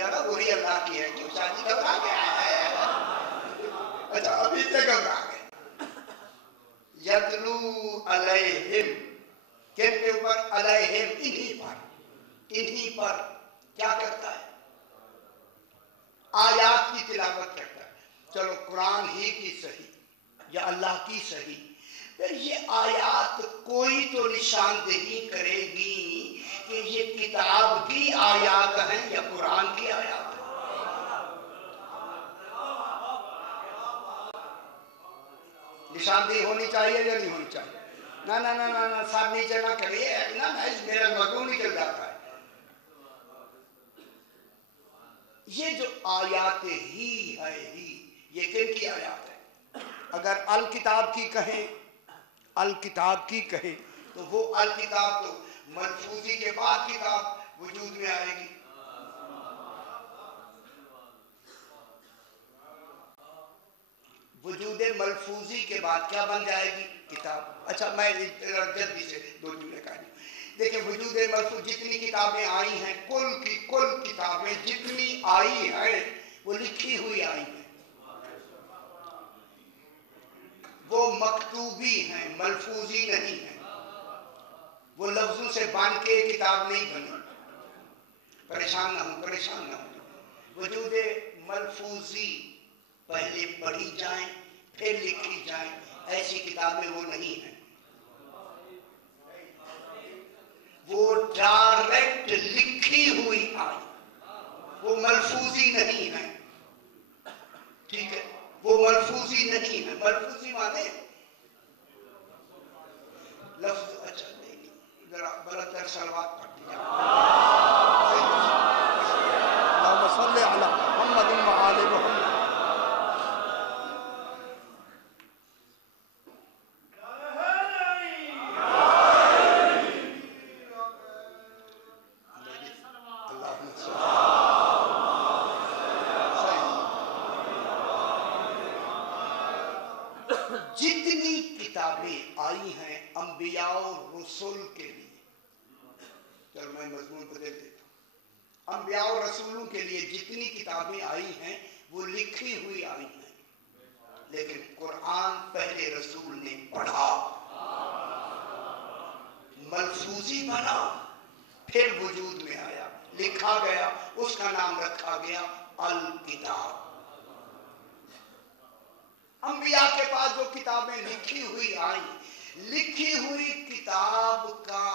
यार वही अल्लाह की है, क्यों शादी घबरा गया है? अच्छा अभी से घबरा गए। यतलू अलैहिम, किन के ऊपर? अलैहिम, इन्हीं पर क्या करता है? आयात की तिलावत करता है। चलो कुरान ही की सही या अल्लाह की सही, फिर ये आयात कोई तो निशानदेही करेगी कि ये किताब की आयात है या कुरान की आयात है। निशानदेही होनी चाहिए या नहीं होनी चाहिए? ना ना ना ना ना साहब नीचे ना करिए ना, मेरा मजमून निकल जाता है। ये जो आयात ही है, ये किन की आयात है? अगर अल किताब की कहें, अल किताब की कहें तो वो अल किताब तो मलफूजी के बाद किताब वजूद में आएगी। वजूद मलफूजी के बाद क्या बन जाएगी? किताब। अच्छा मैं जल्दी से दो जुमले कह दूं। देखिए वजूद मलफूज, जितनी किताबें आई हैं, कुल की कुल किताबें जितनी आई है वो लिखी हुई आई है, वो मकतूबी हैं, मलफूजी नहीं है। वो लफ्जों से बन के किताब नहीं बनी। परेशान ना हो। वजूद मलफूजी पहले पढ़ी जाए फिर लिखी जाए, ऐसी किताबें वो नहीं है। वो डायरेक्ट लिखी हुई आई, वो मलफूजी नहीं है। ठीक है, वो मलफूजी नहीं है। मलफूजी माने लफ्ज। अच्छा नहीं, जरा बरतर सलवात पढ़ दिया। अल्लाहुम्मा सल्ली अला मुहम्मद व आले मुहम्मद। जितनी किताबें आई हैं अंबिया और रसूल के लिए, चलो मैं मजमून बदल देता हूँ। अंबिया और रसूलों के लिए जितनी किताबें आई हैं वो लिखी हुई आई हैं, लेकिन कुरान पहले रसूल ने पढ़ा, मलफूजी बना, फिर वजूद में आया, लिखा गया, उसका नाम रखा गया अल किताब। अंबिया के पास जो किताबें लिखी हुई आई, लिखी हुई किताब का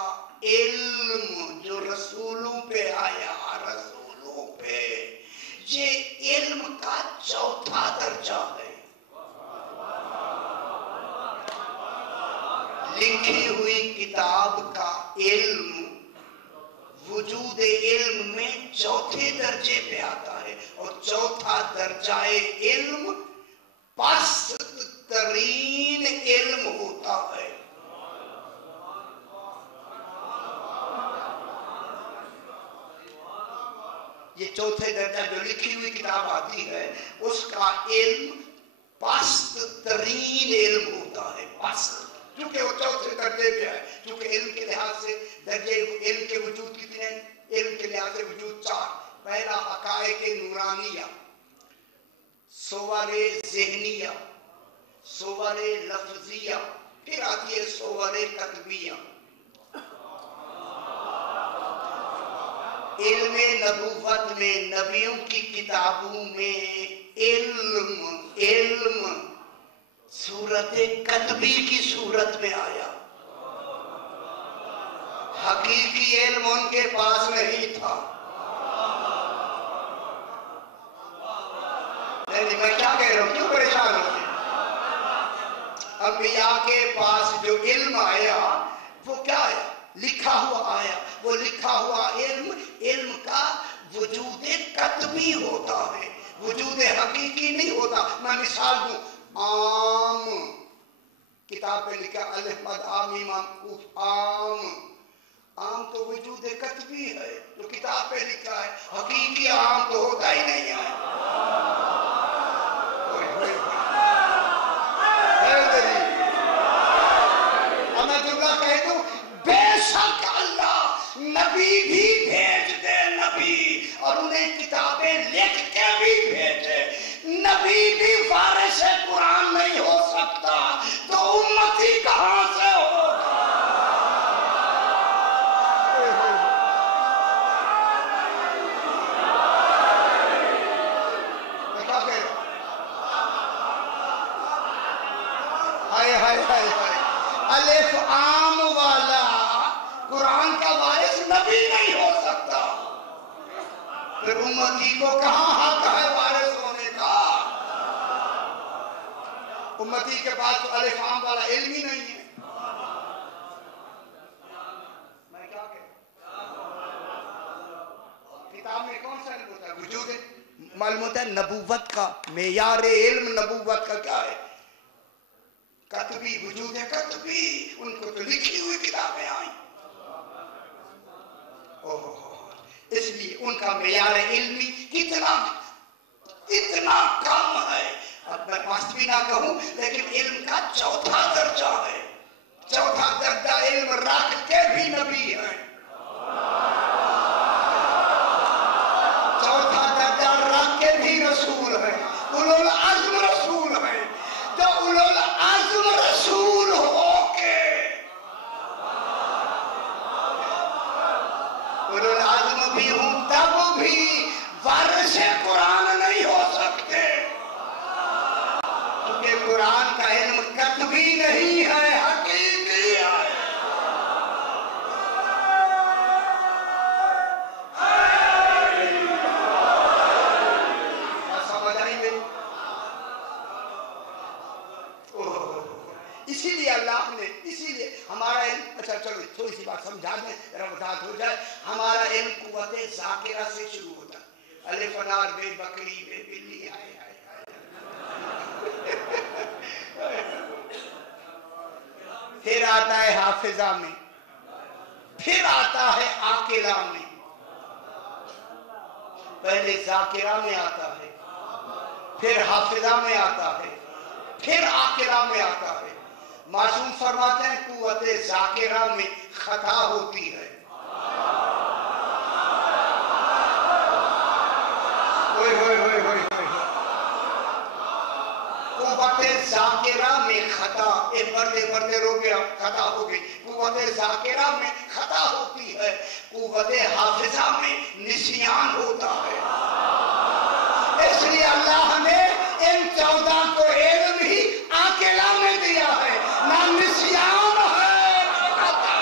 इल्म जो रसूलों पे आया, रसूलों पे, ये इल्म का चौथा दर्जा है। लिखी हुई किताब का इल्म वजूद इल्म में चौथे दर्जे पे आता है, और चौथा दर्जाए इल्म पस्त तरीन इल्म होता है। ये चौथे दर्जा जो लिखी हुई किताब आती है उसका इल्म पस्त तरीन इल्म होता है। पस्त, क्योंकि वो चौथे दर्जे पे है। क्योंकि इल्म के लिहाज से दर्जे, इल्म के वजूद कितने? इल्म के लिहाज से वजूद चार। पहला हकायक नूरानिया, सोवरे ज़हनिया, सोवरे लफ्जिया, फिर आती है सोवरे कतबिया। इल्मे नबुव्वत में, नबियों की किताबों में इल्म सूरत कतबी की सूरत में आया। हकीकी इल्म उनके पास नहीं था। मैं क्या कह रहा हूं, क्यों परेशान हो? अंबिया के पास जो इल्म आया वो क्या आया? लिखा हुआ आया। वो लिखा हुआ इल्म का वजूद कतबी होता है, वजूद हकीकी नहीं होता। मैं मिसाल दूं, आम किताब पे लिखा अलिफ मद आम मीम आम तो वजूद कतबी है, जो किताब पे लिखा है। हकीकी आम तो होता ही नहीं है। मैं जुमला कह दूं, बेशक अल्लाह नबी भी भेज दे, नबी اور انہیں کتابیں لکھ کے بھی بھیجے. نبی بھی وارث قرآن نہیں ہو سکتا تو امتی کہاں سے ہوگا؟ الف عام والا قرآن کا وارث نبی نہیں ہو سکتا، پھر امتی کو کہاں حق ہے وارث ہونے کا؟ امتی کے پاس تو الف عام والا علم ہی نہیں ہے. میں کیا کہوں؟ کتاب میں کون سا علم ہوتا ہے؟ وجود ہے. معلوم ہوتا ہے نبوت کا معیار علم نبوت کا کیا ہے؟ کتبی وجود ہے. کتبی ان کو تو لکھی ہوئی کتابیں آئیں. اس لیے ان کا معیار علمی اتنا کم ہے. اب میں پاس بھی نہ کہوں لیکن علم کا چوتھا درجہ ہے. چوتھا درجہ علم رکھ کے بھی نبی ہے. چوتھا درجہ رکھ کے بھی رسول ہے. اولو العزم رسول ہے. جو اولو العزم رسول ہو کے اولو العزم بھی ہوں تب بھی وارث قرآن نہیں ہو سکتے، کیونکہ قرآن کا علم کتبی نہیں ہے، حقیقی ہے. سمجھ آئی میری؟ اسی لیے اللہ نے، اسی لیے ہمارا علم، اچھا چلو تھوڑی سی بات سمجھا دیں ذرا وضاحت ہو جائے. ہمارا علم قوت ذاکرہ سے شروع ہوتا ہے. الف انار بے بکری بے بلی آئے آئے پھر آتا ہے حافظہ میں، پھر آتا ہے عاقلہ میں. پہلے ذاکرہ میں آتا ہے، پھر حافظہ میں آتا ہے، پھر عاقلہ میں آتا ہے. معصوم فرماتے ہیں قوت ذاکرہ میں خطا ہوتی ہے. قوت ذاکرہ میں خطا، ایک بڑھتے رو گیا خطا ہو گئی. قوت ذاکرہ میں خطا ہوتی ہے. قوت حافظہ میں نسیان ہوتا ہے. اس لیے اللہ نے ان 14 کو علم ہی عاقلہ میں دیا ہے، نہ نسیان ہے نہ خطا.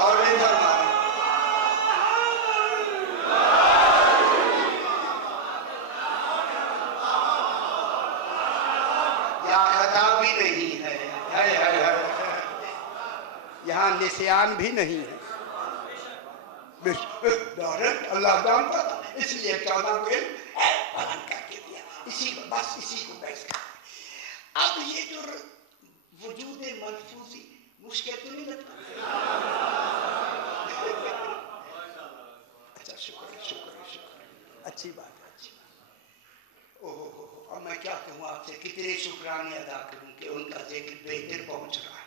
اور نہیں فرمایا یہاں نسیان بھی نہیں ہے. ڈائریکٹ اللہ جانتا تھا، اس لیے 14 کو علم بلند کر کے دیا. بس اسی کو بیس کر. اب یہ جو وجود ملفوظی مشکل تو نہیں لگتا؟ اچھا شکر اچھی بات ہے. اب میں کیا کہوں آپ سے، کتنے شکرانے ادا کروں کہ ان کا ذکر بہتر پہنچ رہا ہے.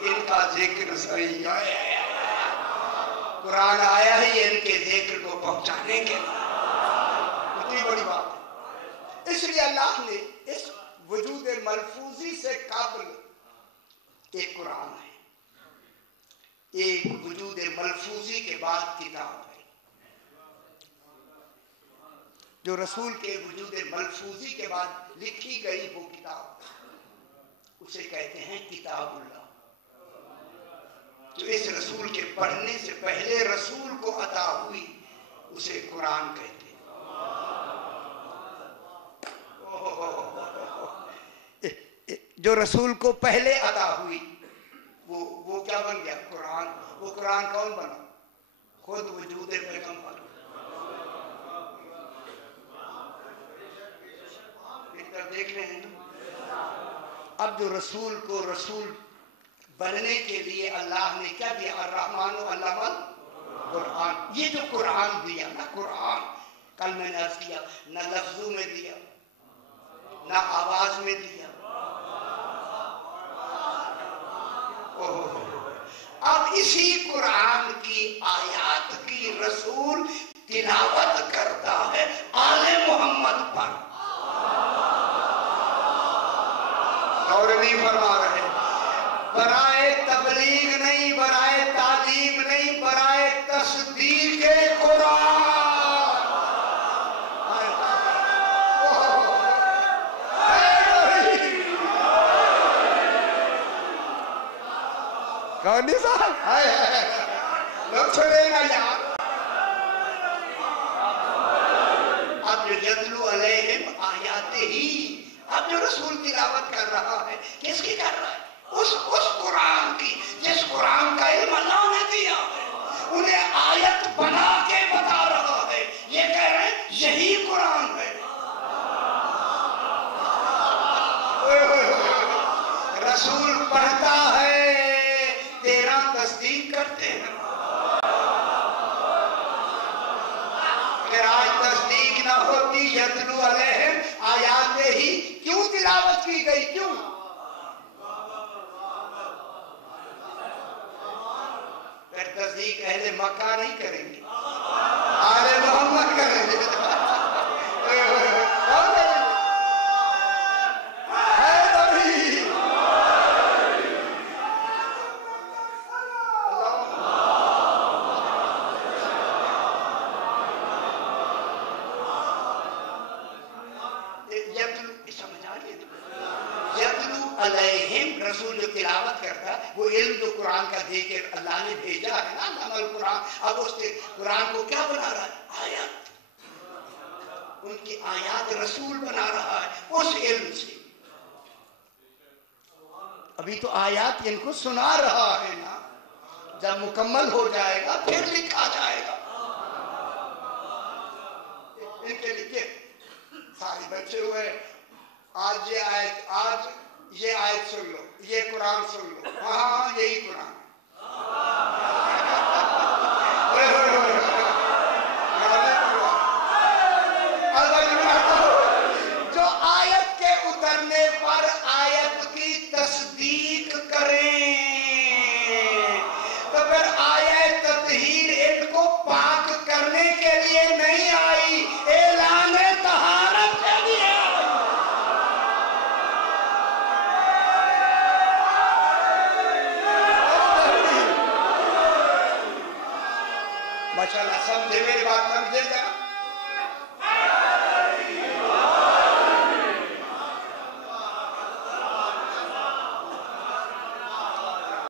ان کا ذکر صحیح ہے. قرآن آیا ہی ان کے ذکر کو پہنچانے کے لیے. اتنی بڑی بات ہے. اس لیے اللہ نے اس وجود ملفوظی سے قبل ایک قرآن ہے، ایک وجود ملفوظی کے بعد کتاب ہے. جو رسول کے وجود ملفوظی کے بعد لکھی گئی وہ کتاب، اسے کہتے ہیں کتاب اللہ. جو اس رسول کے پڑھنے سے پہلے رسول کو عطا ہوئی اسے قرآن کہتے ہیں. جو رسول کو پہلے عطا ہوئی وہ کیا بن گیا؟ قرآن. وہ قرآن کون بنا؟ خود وجود پیغمبر. دیکھ رہے ہیں نا. اب جو رسول کو رسول बनने के लिए अल्लाह ने क्या दिया? अर्रहमान अल्लमल कुरान। ये जो कुरान दिया ना, कुरान, कल मैंने अर्ज किया, न लफ्जों में दिया, न आवाज में दिया। अब इसी कुरान की आयत की रसूल तिलावत करता है आले मोहम्मद पर। और नहीं फरमा रहे, बराए तबलीग नहीं, बराए तालीम नहीं, बराए तस्दीक कुरान। कौन साहब लोग छोड़े ना यार। अब जो यतलू अलैहिम आयाते ही, अब जो रसूल तिलावत कर रहा है, किसकी कर रहा है? उस कुरान की, जिस कुरान का इल्म अल्लाह ने दिया है। उन्हें आयत बना के बता रहा है, ये कह रहे हैं यही कुरान है। रसूल पढ़ता है, तेरा तस्दीक करते हैं। अगर आज तस्दीक ना होती, यतलू अलैहिम आयाते ही क्यों तिलावत की गई? क्यों? फिर तस्दीक अहले मक्का नहीं करेंगे, आले मोहम्मद करेंगे। रसूल जो तिलावत करता, वो इल्म जो कुरान का दे के अल्लाह ने भेजा है ना, अमल कुरान। अब उस कुरान को क्या बना रहा है? आयत। उनकी आयत रसूल बना रहा है उस इल्म से। अभी तो आयत इनको सुना रहा है ना, जब मुकम्मल हो जाएगा फिर लिखा जाएगा। इनके लिखे सारे बच्चे हुए, आज ये आयत सुन लो, ये कुरान सुन लो। हाँ, यही कुरान। जो आयत के उतरने पर आयत की तस्दीक करें, तो फिर आयत तत्हीर इनको पाक करने के लिए नहीं आई, ऐलान तहारत के लिए आई। माशाअल्लाह, समझे मेरी बात?